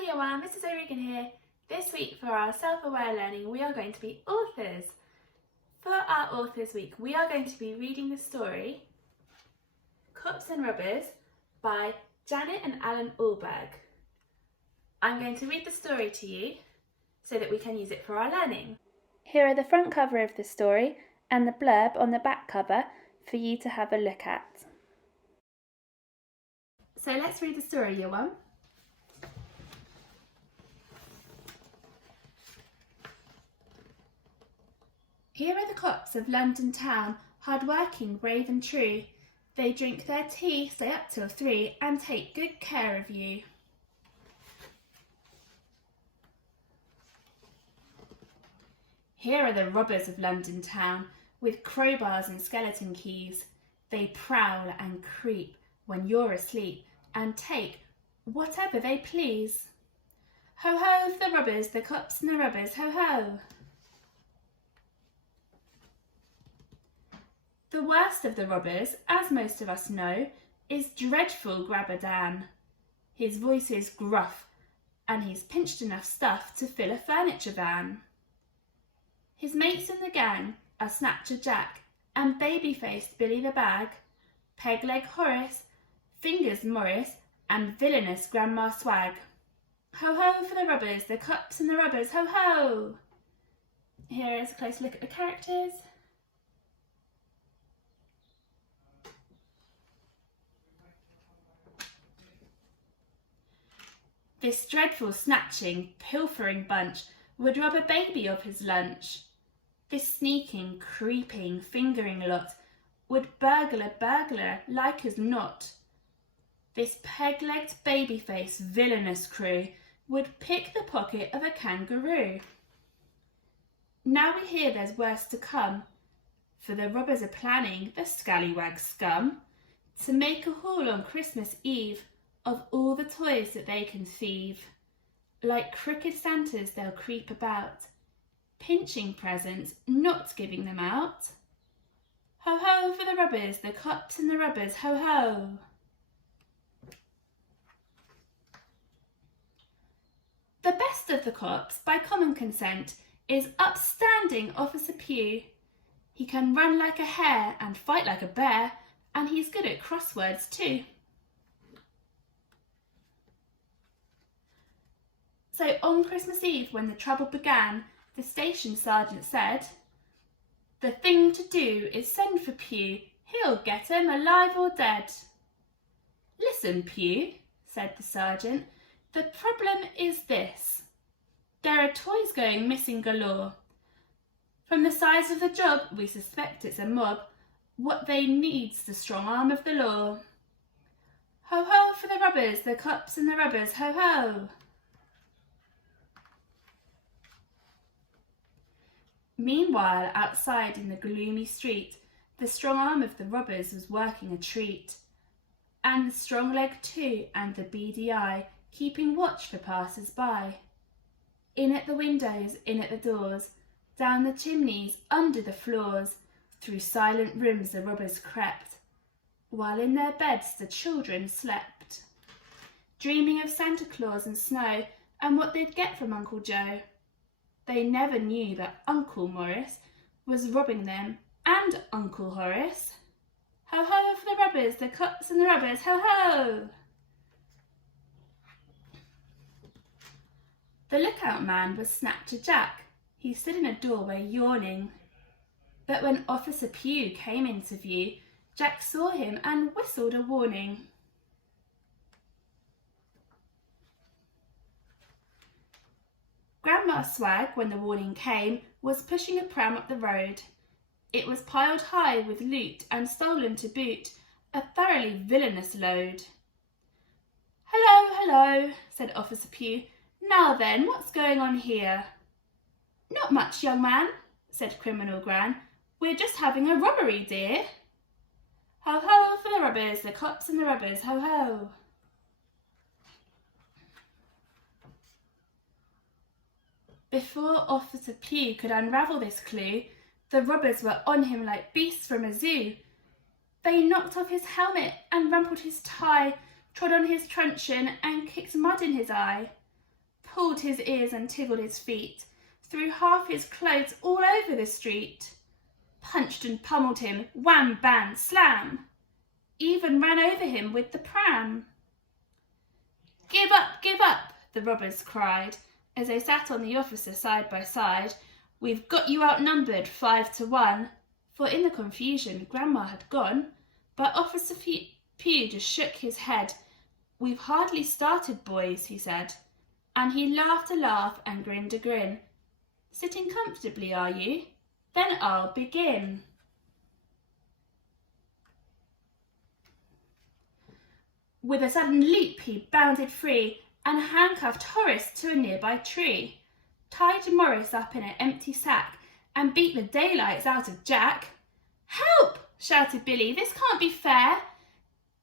Hi Year 1, this is O'Regan here. This week for our self-aware learning we are going to be authors. For our Authors Week we are going to be reading the story Cups and Rubbers by Janet and Alan Alberg. I'm going to read the story to you so that we can use it for our learning. Here are the front cover of the story and the blurb on the back cover for you to have a look at. So let's read the story, Year 1. Here are the Cups of London town, hard-working, brave and true. They drink their tea, stay up till 3, and take good care of you. Here are the Robbers of London town, with crowbars and skeleton keys. They prowl and creep when you're asleep, and take whatever they please. Ho ho for the robbers, the cups and the rubbers, ho ho! The worst of the robbers, as most of us know, is dreadful Grabber Dan. His voice is gruff, and he's pinched enough stuff to fill a furniture van. His mates in the gang are Snatcher Jack and baby-faced Billy the Bag, Peg-leg Horace, Fingers Morris, and villainous Grandma Swag. Ho ho for the robbers, the cups and the rubbers, ho ho! Here is a close look at the characters. This dreadful snatching, pilfering bunch would rob a baby of his lunch. This sneaking, creeping, fingering lot would burgle a burglar like as not. This peg-legged, baby-faced, villainous crew would pick the pocket of a kangaroo. Now we hear there's worse to come, for the robbers are planning, the scallywag scum, to make a haul on Christmas Eve of all the toys that they can thieve. Like crooked Santas they'll creep about, pinching presents, not giving them out. Ho ho for the robbers, the cups and the rubbers, ho ho! The best of the cops, by common consent, is upstanding Officer Pew. He can run like a hare and fight like a bear, and he's good at crosswords too. So on Christmas Eve, when the trouble began, the station sergeant said, "The thing to do is send for Pew, he'll get 'em alive or dead." "Listen, Pew," said the sergeant, "the problem is this. There are toys going missing galore. From the size of the job, we suspect it's a mob. What they need's the strong arm of the law. Ho ho for the robbers, the cups and the rubbers, ho ho!" Meanwhile, outside in the gloomy street, the strong arm of the robbers was working a treat, and the strong leg too, and the beady eye, keeping watch for passers-by. In at the windows, in at the doors, down the chimneys, under the floors, through silent rooms the robbers crept, while in their beds the children slept, dreaming of Santa Claus and snow, and what they'd get from Uncle Joe. They never knew that Uncle Morris was robbing them, and Uncle Horace. Ho ho for the robbers, the cups and the rubbers, ho ho! The lookout man was Snatcher Jack. He stood in a doorway yawning. But when Officer Pew came into view, Jack saw him and whistled a warning. Grandma Swag, when the warning came, was pushing a pram up the road. It was piled high with loot and stolen to boot, a thoroughly villainous load. "Hello, hello," said Officer Pew. "Now then, what's going on here?" "Not much, young man," said Criminal Gran. "We're just having a robbery, dear." Ho ho for the robbers, the cops and the rubbers, ho ho! Before Officer Pew could unravel this clue, the robbers were on him like beasts from a zoo. They knocked off his helmet and rumpled his tie, trod on his truncheon and kicked mud in his eye. pulled his ears and tiggled his feet, threw half his clothes all over the street, punched and pummelled him, wham, bam, slam, even ran over him with the pram. Give up, the robbers cried, as they sat on the officer side by side. We've got you outnumbered 5-1, for in the confusion Grandma had gone, but Officer Pugh just shook his head. We've hardly started, boys, he said, and he laughed a laugh and grinned a grin. Sitting comfortably, are you? Then I'll begin. With a sudden leap he bounded free and handcuffed Horace to a nearby tree, tied Morris up in an empty sack and beat the daylights out of Jack. Help! Shouted Billy. This can't be fair.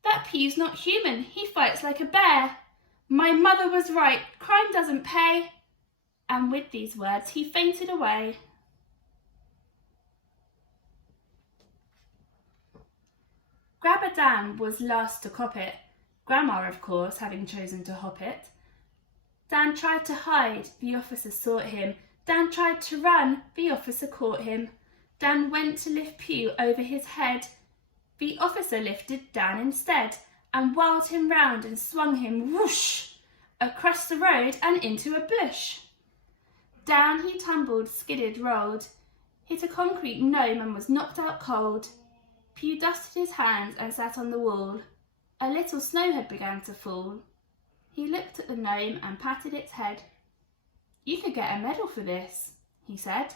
That Pugh's not human. He fights like a bear. My mother was right. Crime doesn't pay. And with these words he fainted away. Grabber Dan was last to cop it, Grandma, of course, having chosen to hop it. Dan tried to hide, the officer sought him. Dan tried to run, the officer caught him. Dan went to lift Pugh over his head. The officer lifted Dan instead, and whirled him round and swung him whoosh across the road and into a bush. Down he tumbled, skidded, rolled, hit a concrete gnome and was knocked out cold. Pugh dusted his hands and sat on the wall. A little snow had begun to fall. He looked at the gnome and patted its head. You could get a medal for this, he said.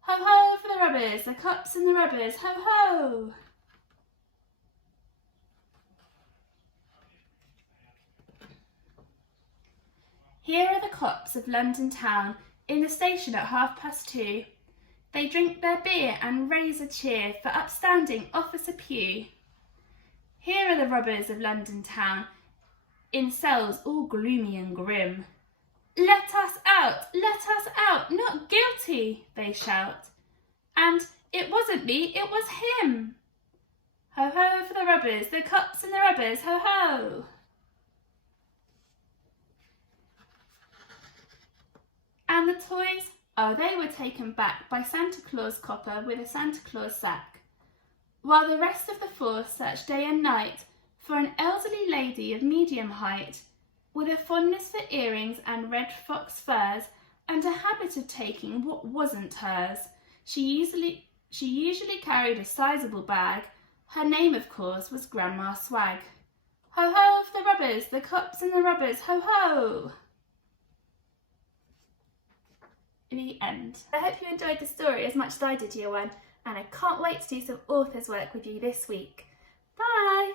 Ho ho for the robbers, the cops and the robbers, ho ho! Here are the cops of London town, in the station at 2:30. They drink their beer and raise a cheer for upstanding Officer Pugh. Here are the robbers of London town, in cells all gloomy and grim. Let us out, not guilty, they shout. And it wasn't me, it was him. Ho ho for the robbers, the cops and the robbers, ho ho! And the toys? Oh, they were taken back by Santa Claus Copper with a Santa Claus sack, while the rest of the force searched day and night for an elderly lady of medium height, with a fondness for earrings and red fox furs, and a habit of taking what wasn't hers. She usually carried a sizable bag. Her name, of course, was Grandma Swag. Ho ho for the robbers, the cops and the robbers, ho ho! The end. I hope you enjoyed the story as much as I did, Year 1, and I can't wait to do some author's work with you this week. Bye!